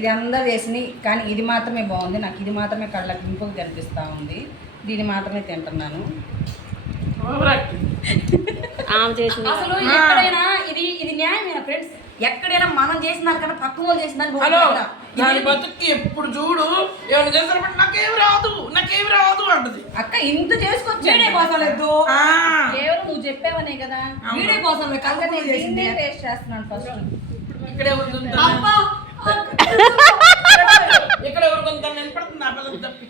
ఇది అందరు చేసినాయి కానీ ఇది మాత్రమే బాగుంది. నాకు ఇది మాత్రమే కళ్ళకి ఇంపుగా కనిపిస్తూ ఉంది. దీన్ని మాత్రమే తింటున్నాను. అసలు ఎక్కడైనా ఇది ఇది న్యాయమైన ఫ్రెండ్స్? ఎక్కడైనా మనం చేసిన దానికన్నా పక్క వాళ్ళు చేసిన? దాని ఇది- బతుక్కి ఎప్పుడు చూడు ఏమైనా చేస్తారంటే నాకేం రాదు నాకేం రాదు అంటది. అక్క ఇంత చేసుకొచ్చి వీడే పోసలేదు ఆ, కేవలం నువ్వు చెప్పావనే కదా. వీడే కళ్ళ చేసింది దీన్నే టేస్ట్ చేస్తున్నాను ఫస్ట్ ఇక్కడ ఎవరు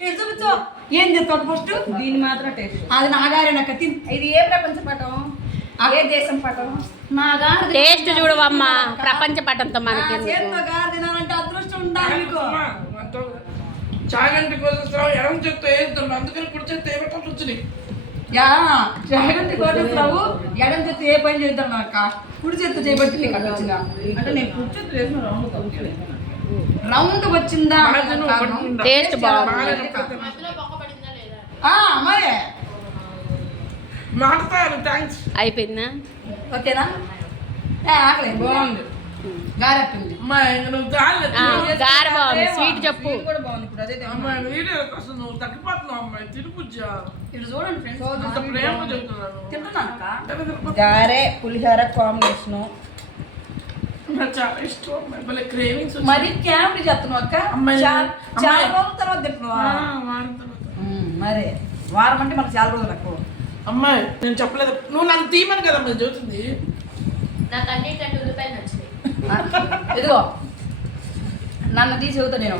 ఇది చూపించు ఏం ఫస్ట్? దీన్ని మాత్రం టేస్ట్ అది నాగారే నాకు తిన్ ఇది ఏ ప్రపంచ పటం? ఏ దేశం పటం? నాగా టేస్ట్ చూడవమ్మా. ప్రపంచ పటంతో మనకి చేతితో గారు తినాలంటే అదృష్టం ఉండాలి మీకు. చాగంటి కోసం ఎడం చెప్తే వేస్తాను అందుకని కుడి చెప్తే ఏమంటారు వచ్చినాయి యా జాగ్రత్త కోటేస్తావు ఎడం చేతి ఏ పని చేద్దాం అక్క? కుడి చేతి చేయబట్టి నీకు అక్కడ వచ్చిందా అంటే నేను కూర్చొని వేసిన. రౌండ్ రౌండ్ వచ్చిందా. టేస్ట్ అమ్మాయి మాట్లాడతాను థ్యాంక్స్ అయిపోయిందా? ఓకేనా? ఆకలి. బాగుంది. గారెట్టుంది. బాగుంది. స్వీట్ చెప్పు. కూడా బాగుంది ఇప్పుడు అదే అమ్మాయి వీడియో కోసం నువ్వు తగ్గిపోతున్నావు అమ్మాయి తిరుగుజ్జా ఇటు చూడండి ఫ్రెండ్స్ అంత ప్రేమ చెప్తున్నాను. తింటున్నాను అక్క. గారె పులిహోర కాంబినేషను. నాకు చాలా ఇష్టం అమ్మాయి భలే క్రేవింగ్స్ మరి క్యామెరీ అక్క? చాలా. రోజుల తర్వాత తింటున్నావా? మరి వారం అంటే మనకు చాలా రోజులు ఎక్కువ అమ్మాయి నేను చెప్పలేదు. నువ్వు నన్ను తీయమని కదా మీరు చూస్తుంది నాకు అన్నిటికంటే ఉల్లిపాయలు నచ్చినాయి. ఇదిగో. నన్ను తీసి చెబుతా నేను.